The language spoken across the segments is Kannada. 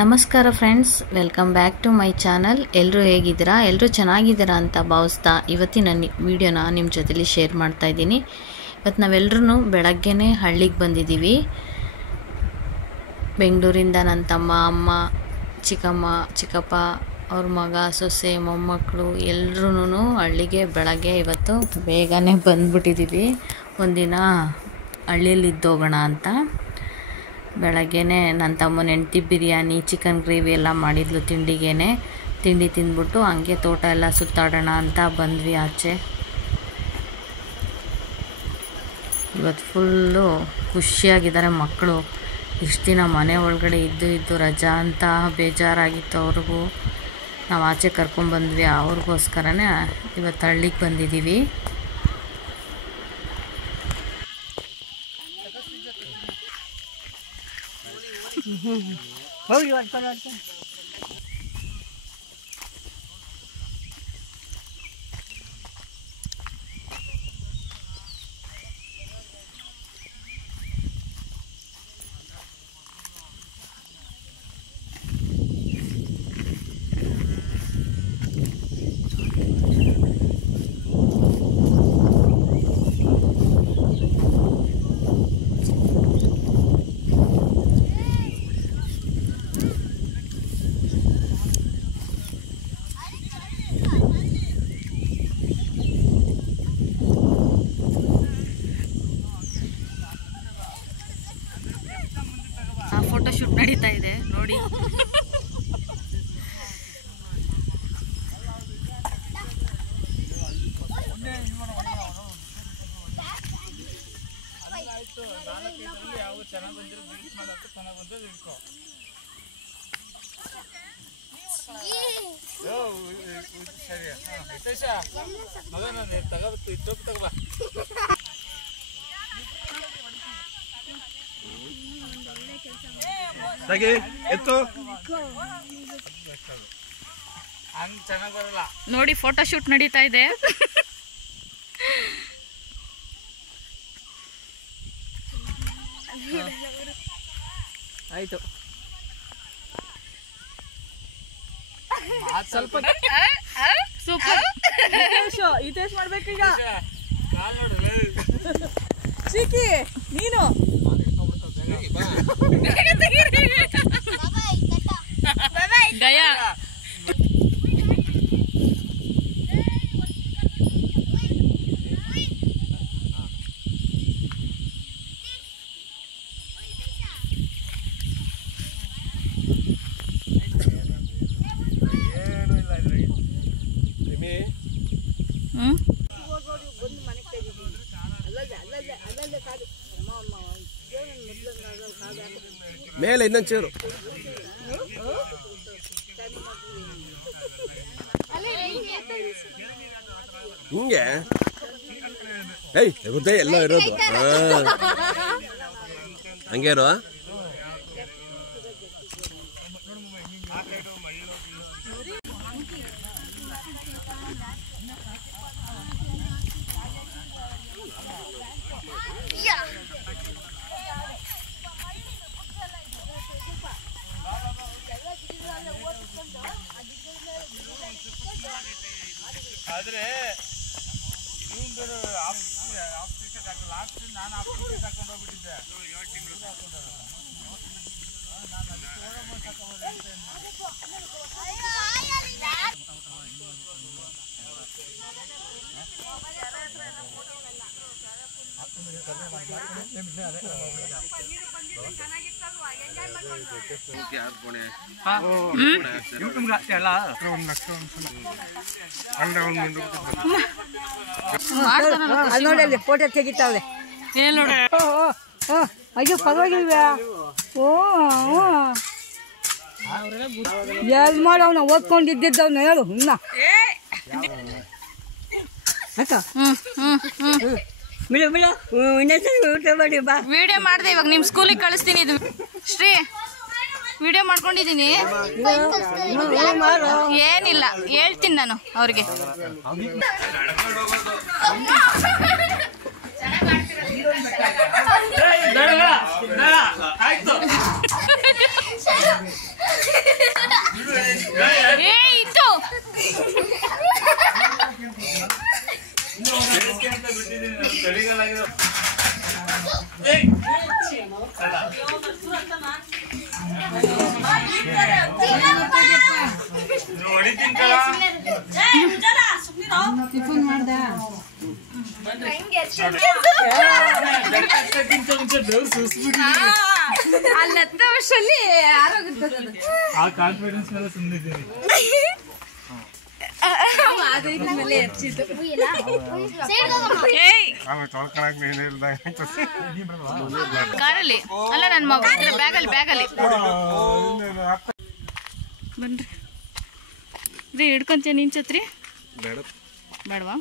ನಮಸ್ಕಾರ friends, welcome back to my channel. ಎಲ್ಲರೂ ಹೇಗಿದ್ದೀರಾ? ಎಲ್ಲರೂ ಚೆನ್ನಾಗಿದ್ದೀರಾ ಅಂತ ಭಾವಿಸ್ತಾ ಇವತ್ತಿನ ವಿಡಿಯೋನ ನಿಮ್ಮ ಜೊತೆಲಿ ಶೇರ್ ಮಾಡ್ತಾ ಇದ್ದೀನಿ. ಇವತ್ತು ನಾವೆಲ್ಲರೂ ಬೆಳಗ್ಗೆನೇ ಹಳ್ಳಿಗೆ ಬಂದಿದ್ದೀವಿ. ಬೆಂಗಳೂರಿಂದ ನನ್ನ ತಮ್ಮ, ಅಮ್ಮ, ಚಿಕ್ಕಮ್ಮ, ಚಿಕ್ಕಪ್ಪ, ಅವ್ರ ಮಗ, ಸೊಸೆ, ಮೊಮ್ಮಕ್ಕಳು ಎಲ್ಲರೂ ಹಳ್ಳಿಗೆ ಬೆಳಗ್ಗೆ ಇವತ್ತು ಬೇಗನೆ ಬಂದ್ಬಿಟ್ಟಿದ್ದೀವಿ. ಒಂದಿನ ಹಳ್ಳಿಯಲ್ಲಿ ಇದ್ದೋಗೋಣ ಅಂತ. ಬೆಳಗ್ಗೆನೇ ನನ್ನ ತಮ್ಮನ ಹೆಂಡ್ತಿ ಬಿರಿಯಾನಿ, ಚಿಕನ್ ಗ್ರೇವಿ ಎಲ್ಲ ಮಾಡಿದ್ಲು. ತಿಂಡಿ ತಿಂದ್ಬಿಟ್ಟು ಹಂಗೆ ತೋಟ ಎಲ್ಲ ಸುತ್ತಾಡೋಣ ಅಂತ ಬಂದ್ವಿ ಆಚೆ. ಇವತ್ತು ಫುಲ್ಲು ಖುಷಿಯಾಗಿದ್ದಾರೆ ಮಕ್ಕಳು. ಇಷ್ಟು ದಿನ ಮನೆ ಒಳಗಡೆ ಇದ್ದು ರಜಾ ಅಂತ ಬೇಜಾರಾಗಿತ್ತು ಅವ್ರಿಗೂ. ನಾವು ಆಚೆ ಕರ್ಕೊಂಡ್ಬಂದ್ವಿ. ಅವ್ರಿಗೋಸ್ಕರನೇ ಇವತ್ತು ಹಳ್ಳಿಗೆ ಬಂದಿದ್ದೀವಿ. ಫೋಟೋಶೂಟ್ ನಡೀತಾ ಇದೆ ನೋಡಿ. ನೋಡಿ ಫೋಟೋ ಶೂಟ್ ನಡೀತಾ ಇದೆ. ಆಯ್ತು, ಸ್ವಲ್ಪ ಸೂಪರ್. ಹಿತೇಶ್ ಮಾಡ್ಬೇಕೀಗ. ಸಿಕ್ಕಿ ನೀನು ಗಯಾ ಮೇಲೆ ಇನ್ನೊಂದು ಚೇರು ಹಿಂಗೆ ಗೊತ್ತೇ ಎಲ್ಲ ಇರೋದು. ಹಂಗೆ ಇರೋ ಆದ್ರೆ ಲಾಸ್ಟ್ ನಾನು ಹಾಕೊಂಡು ಹೋಗ್ಬಿಟ್ಟಿದ್ದೆ. ನೋಡಿ ಫೋಟೋ ತೆಗಿತಾವೆ. ಅಯ್ಯೋ ಪರವಾಗಿಲ್ವ? ಎಲ್ ಮಾಡಿ ಅವನ ಓದ್ಕೊಂಡಿದ್ದವನ್ನ ಹೇಳು. ವಿಡಿಯೋ ಮಾಡಿದೆ, ಇವಾಗ ನಿಮ್ ಸ್ಕೂಲಿಗೆ ಕಳಿಸ್ತೀನಿ. ಇದು ಶ್ರೀ ವಿಡಿಯೋ ಮಾಡ್ಕೊಂಡಿದ್ದೀನಿ. ಏನಿಲ್ಲ, ಹೇಳ್ತೀನಿ ನಾನು ಅವ್ರಿಗೆ. ಹೊಡಿತೀನಿ ಕಳ ಅಲ್ಲತ್ತ ವರ್ಷದಲ್ಲಿ ಆರೋಗುತ್ತದೆ ಆ ಕಾನ್ಫಿಡೆನ್ಸ್ ಮೇಲೆ ಸುಮ್ಮನಿದ್ದೀನಿ ಕಾರಲ್ಲಿ ಅಲ್ಲ ನನ್ನ ಮಗ ಬ್ಯಾಗಲ್ಲಿ ಬನ್ರಿ ರೀ ಹಿಡ್ಕೊಂತ ನಿನ್ ಛತ್ರಿ ಬೇಡವಾ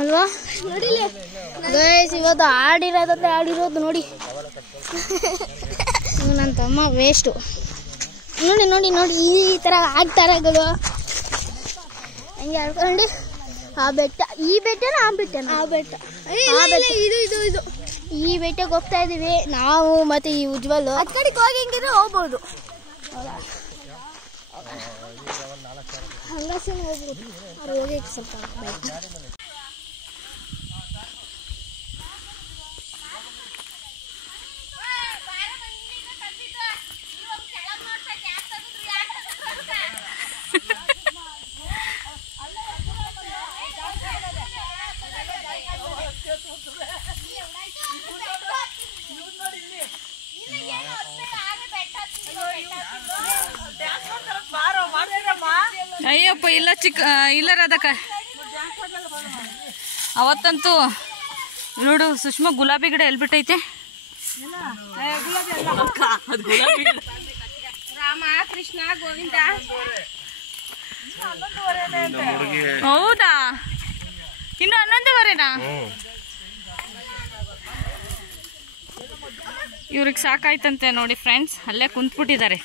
ಅಲ್ವಾ ನೋಡಿಲ್ಲ ಗೈಸ್ ಇವತ್ತು ಆಡಿರೋದು ನೋಡಿ ನನ್ನ ತಮ್ಮ ವೇಸ್ಟು ನೋಡಿ ನೋಡಿ ನೋಡಿ ಈ ಥರ ಆಗ್ತಾರಗಳು ಹಂಗೆ ಆಡ್ಕೊಂಡು ಆ ಬೆಟ್ಟ ಈ ಬೆಟ್ಟನ ಆ ಬೆಟ್ಟ ಇದು ಈ ಬೆಟ್ಟಕ್ಕೆ ಹೋಗ್ತಾ ಇದೀವಿ ನಾವು ಮತ್ತೆ ಈ ಉಜ್ವಲ್ ಆ ಕಡೆಗೆ ಹೋಗಿ ಹೆಂಗಿದ್ರೆ ಹೋಗ್ಬೋದು ಹಂಗಾಸಿನ ಹೋಗ್ಬೋದು ಅವ್ರು ಹೋಗಿ ಸ್ವಲ್ಪ ಅಯ್ಯಪ್ಪ ಇಲ್ಲ ರಾಧಕ್ಕ ಅವತ್ತಂತೂ ನೋಡು ಸುಷ್ಮಾ ಗುಲಾಬಿ ಗಿಡ ಎಲ್ಲಿ ಬಿಟ್ಟೈತೆ ರಾಮ ಕೃಷ್ಣ ಗೋವಿಂದ ಹೌದಾ ಇನ್ನು 11:15ನಾ ಇವ್ರಿಗೆ ಸಾಕಾಯ್ತಂತೆ ನೋಡಿ ಫ್ರೆಂಡ್ಸ್ ಅಲ್ಲೇ ಕುಂತ್ಬಿಟ್ಟಿದ್ದಾರೆ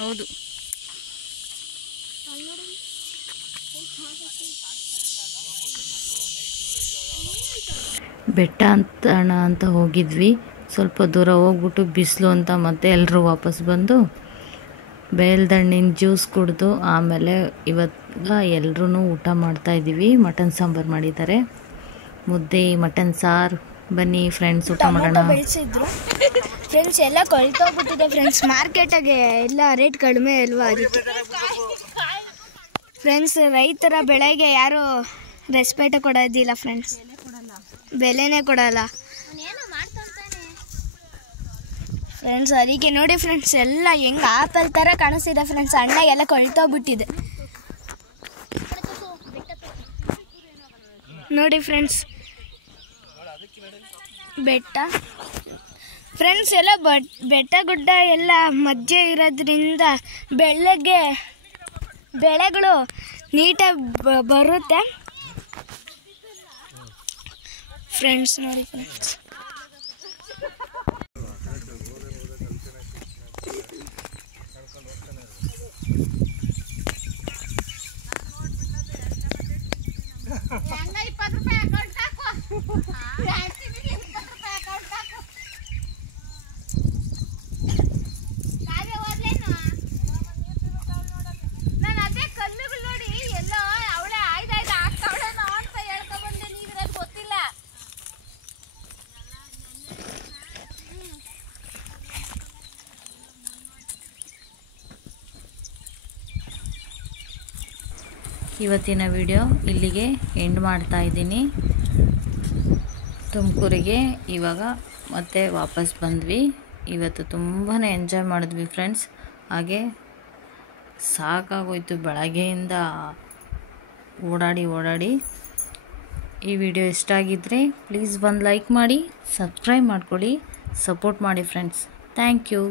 ಹೌದು ಬೆಟ್ಟ ಅಂತ ಹೋಗಿದ್ವಿ. ಸ್ವಲ್ಪ ದೂರ ಹೋಗ್ಬಿಟ್ಟು ಬಿಸಿಲು ಅಂತ ಮತ್ತೆ ಎಲ್ಲರೂ ವಾಪಸ್ ಬಂದು ಬೇಲ್ದಣ್ಣಿನ ಜ್ಯೂಸ್ ಕುಡಿದು ಆಮೇಲೆ ಇವಾಗ ಎಲ್ಲರೂ ಊಟ ಮಾಡ್ತಾಯಿದ್ದೀವಿ. ಮಟನ್ ಸಾಂಬಾರು ಮಾಡಿದ್ದಾರೆ, ಮುದ್ದೆ, ಮಟನ್ ಸಾರು. ಬನ್ನಿ ಫ್ರೆಂಡ್ಸ್ ಊಟ ಮಾಡೋಣ. ಬೆಳೆಸಿದ್ರು ಫ್ರೆಂಡ್ಸ್, ಎಲ್ಲ ಕೊಳ್ತೋಗ್ಬಿಟ್ಟಿದೆ ಫ್ರೆಂಡ್ಸ್. ಮಾರ್ಕೆಟಾಗೆ ಎಲ್ಲ ರೇಟ್ ಕಡಿಮೆ ಅಲ್ವಾ, ಅದಕ್ಕೆ ಫ್ರೆಂಡ್ಸ್ ರೈತರ ಬೆಳೆಗೆ ಯಾರು ರೆಸ್ಪೆಕ್ಟ್ ಕೊಡೋದಿಲ್ಲ ಫ್ರೆಂಡ್ಸ್, ಬೆಲೆನೇ ಕೊಡಲ್ಲ ಫ್ರೆಂಡ್ಸ್. ಅದಕ್ಕೆ ನೋಡಿ ಫ್ರೆಂಡ್ಸ್, ಎಲ್ಲ ಹೆಂಗೆ ಆಪಲ್ ಥರ ಕಾಣಿಸ್ತಿದೆ ಫ್ರೆಂಡ್ಸ್. ಹಣ್ಣ ಎಲ್ಲ ಕೊಳ್ತೋಗ್ಬಿಟ್ಟಿದೆ ನೋಡಿ ಫ್ರೆಂಡ್ಸ್. ಬೆಟ್ಟ ಫ್ರೆಂಡ್ಸ್, ಎಲ್ಲ ಬೆಟ್ಟ ಗುಡ್ಡ ಎಲ್ಲ ಮಧ್ಯೆ ಇರೋದ್ರಿಂದ ಬೆಳೆಗಳು ನೀಟಾಗಿ ಬರುತ್ತೆ ಫ್ರೆಂಡ್ಸ್. ನೋಡಿ ಫ್ರೆಂಡ್ಸ್, ಇವತ್ತಿನ ವಿಡಿಯೋ ಇಲ್ಲಿಗೆ ಎಂಡ್ ಮಾಡ್ತಾ ಇದ್ದೀನಿ. ತುಮಕೂರಿಗೆ ಇವಾಗ ಮತ್ತೆ ವಾಪಸ್ ಬಂದ್ವಿ. ಇವತ್ತು ತುಂಬಾ ಎಂಜಾಯ್ ಮಾಡಿದ್ವಿ ಫ್ರೆಂಡ್ಸ್. ಹಾಗೆ ಸಾಕಾಗೋಯ್ತು ಬೆಳಗ್ಗೆಯಿಂದ ಓಡಾಡಿ. ಈ ವಿಡಿಯೋ ಇಷ್ಟ ಆಗಿದ್ದರೆ ಪ್ಲೀಸ್ ಒಂದು ಲೈಕ್ ಮಾಡಿ, ಸಬ್ಸ್ಕ್ರೈಬ್ ಮಾಡ್ಕೊಳ್ಳಿ, ಸಪೋರ್ಟ್ ಮಾಡಿ ಫ್ರೆಂಡ್ಸ್. Thank you.